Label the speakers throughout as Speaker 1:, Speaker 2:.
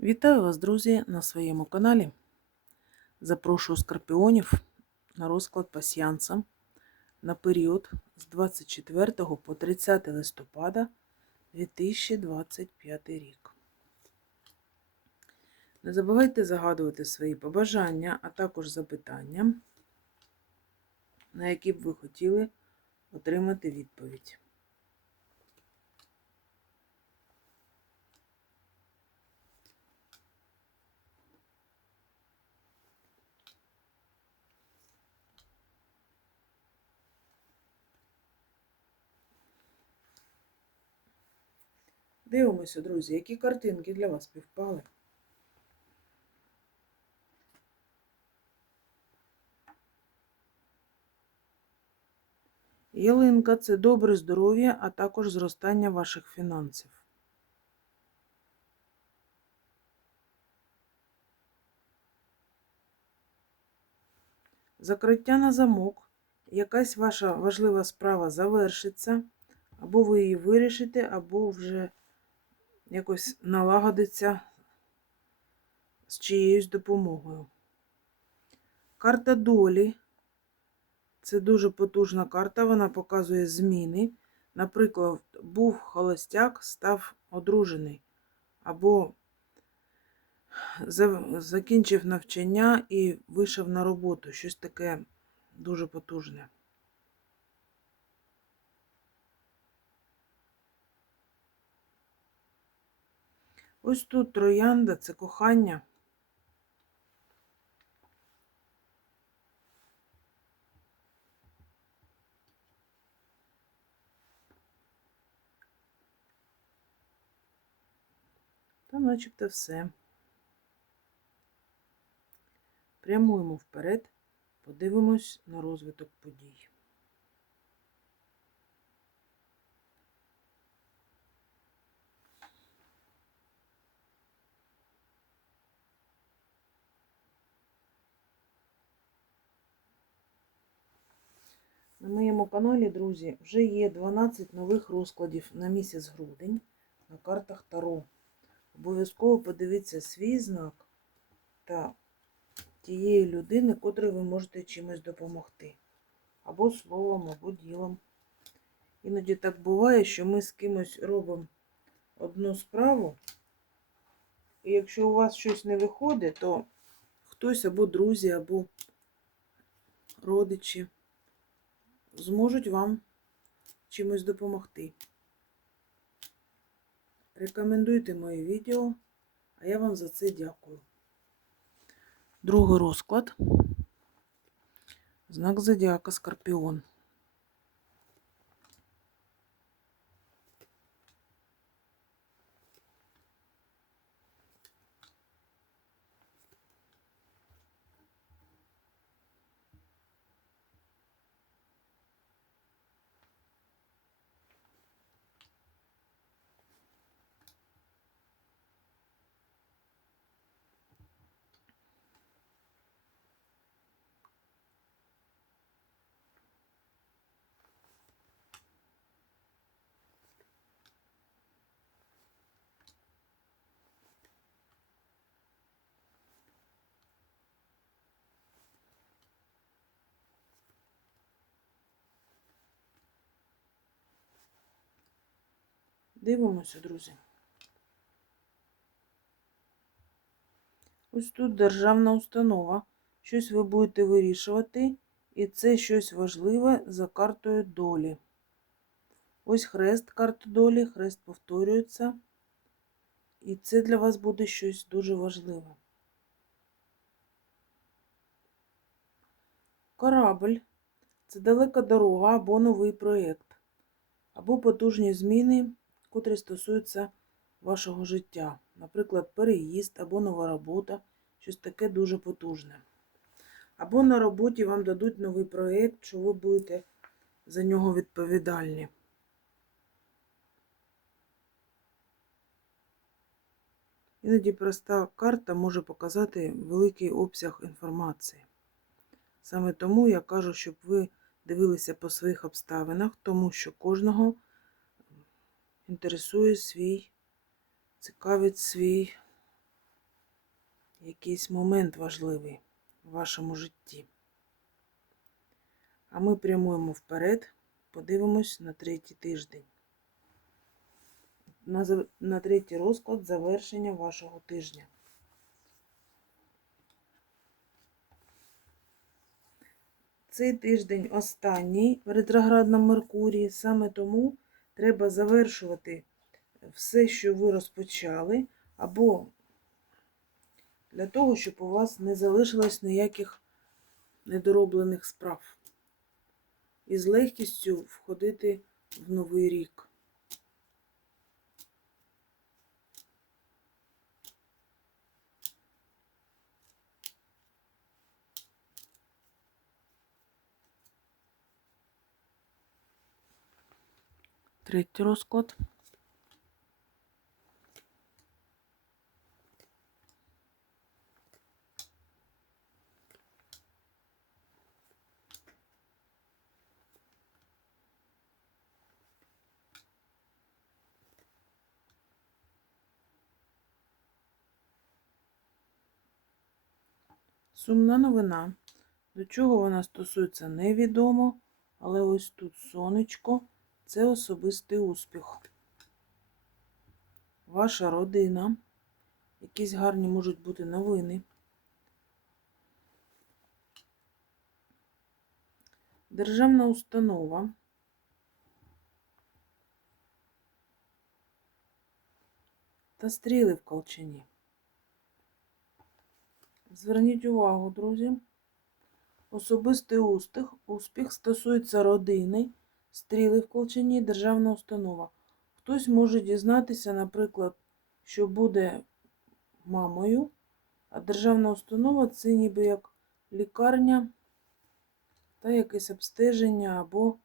Speaker 1: Вітаю вас, друзі, на своєму каналі. Запрошую скорпіонів на розклад пасіянса на період з 24 по 30 листопада 2025 рік. Не забувайте загадувати свої побажання, а також запитання, на які б ви хотіли отримати відповідь. Дивимося, друзі, які картинки для вас співпали. Ялинка це добре здоров'я, а також зростання ваших фінансів. Закриття на замок. Якась ваша важлива справа завершиться, або ви її вирішите, або вже якось налагодиться з чиєюсь допомогою. Карта долі. Це дуже потужна карта, вона показує зміни. Наприклад, був холостяк, став одружений, або закінчив навчання і вийшов на роботу. Щось таке дуже потужне. Ось тут троянда це кохання. Та начебто все. Прямуємо вперед, подивимось на розвиток подій. На каналі, друзі, вже є 12 нових розкладів на місяць грудень на картах Таро. Обов'язково подивіться свій знак та тієї людини, котрій ви можете чимось допомогти. Або словом, або ділом. Іноді так буває, що ми з кимось робимо одну справу, і якщо у вас щось не виходить, то хтось або друзі, або родичі зможуть вам чимось допомогти. Рекомендуйте моє відео, а я вам за це дякую. Другий розклад. Знак Зодіака Скорпіон. Дивимося, друзі. Ось тут державна установа. Щось ви будете вирішувати, і це щось важливе за картою долі. Ось хрест карти долі, хрест повторюється. І це для вас буде щось дуже важливе. Корабль це далека дорога або новий проєкт, або потужні зміни котрі стосуються вашого життя. Наприклад, переїзд або нова робота, щось таке дуже потужне. Або на роботі вам дадуть новий проєкт, що ви будете за нього відповідальні. Іноді проста карта може показати великий обсяг інформації. Саме тому я кажу, щоб ви дивилися по своїх обставинах, тому що кожного інтересує свій, цікавить свій якийсь момент важливий в вашому житті. А ми прямуємо вперед, подивимось на третій тиждень. На, на третій розклад завершення вашого тижня. Цей тиждень останній в ретроградному Меркурії, саме тому треба завершувати все, що ви розпочали, або для того, щоб у вас не залишилось ніяких недороблених справ. І з легкістю входити в новий рік. Третій розклад. Сумна новина. До чого вона стосується, невідомо, але ось тут сонечко це особистий успіх. Ваша родина. Якісь гарні можуть бути новини. Державна установа. Та стріли в колчані. Зверніть увагу, друзі. Особистий успіх, успіх стосується родини, стріли в колчані, державна установа. Хтось може дізнатися, наприклад, що буде мамою, а державна установа це ніби як лікарня та якесь обстеження або,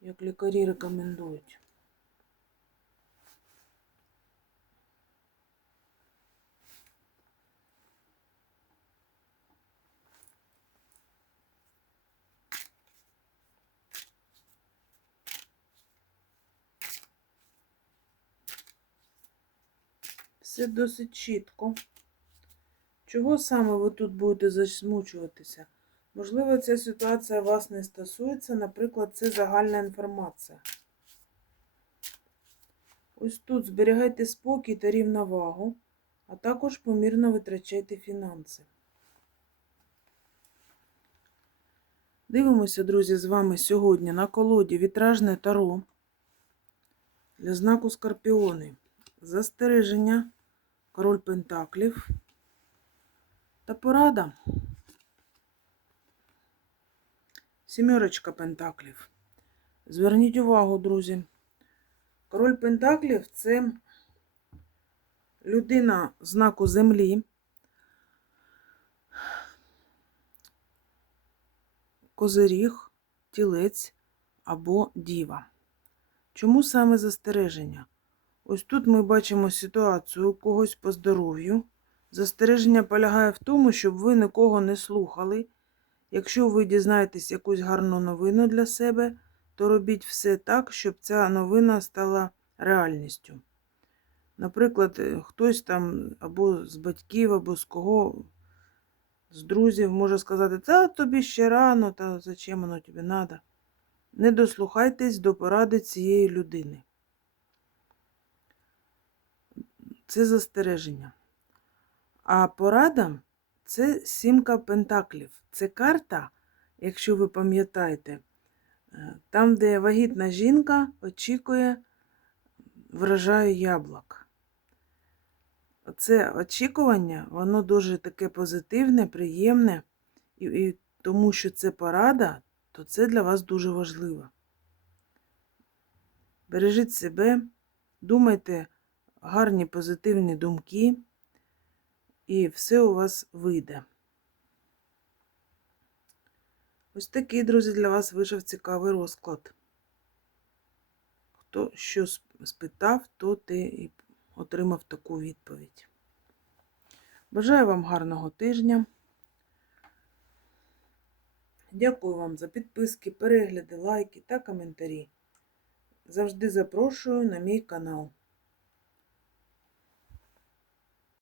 Speaker 1: як лікарі рекомендують. Все досить чітко. Чого саме ви тут будете засмучуватися? Можливо, ця ситуація вас не стосується, наприклад, це загальна інформація. Ось тут зберігайте спокій та рівновагу, а також помірно витрачайте фінанси. Дивимося, друзі, з вами сьогодні на колоді вітражне таро для знаку Скорпіони. Застереження, король Пентаклів та порада. Сімерочка Пентаклів. Зверніть увагу, друзі. Король Пентаклів це людина знаку землі. Козиріг, тілець або діва. Чому саме застереження? Ось тут ми бачимо ситуацію у когось по здоров'ю. Застереження полягає в тому, щоб ви нікого не слухали. Якщо ви дізнаєтесь якусь гарну новину для себе, то робіть все так, щоб ця новина стала реальністю. Наприклад, е, хтось там або з батьків, або з кого, з друзів може сказати, та тобі ще рано, та зачем воно тобі треба. Не дослухайтесь до поради цієї людини. Це застереження. А порада це сімка пентаклів. Це карта, якщо ви пам'ятаєте, е, там, де вагітна жінка очікує врожаю яблук. Це очікування, воно дуже таке позитивне, приємне, і, і тому що це порада, то це для вас дуже важливо. Бережіть себе, думайте гарні позитивні думки, і все у вас вийде. Ось такий, друзі, для вас вийшов цікавий розклад. Хто що спитав, то ти і отримав таку відповідь. Бажаю вам гарного тижня. Дякую вам за підписки, перегляди, лайки та коментарі. Завжди запрошую на мій канал.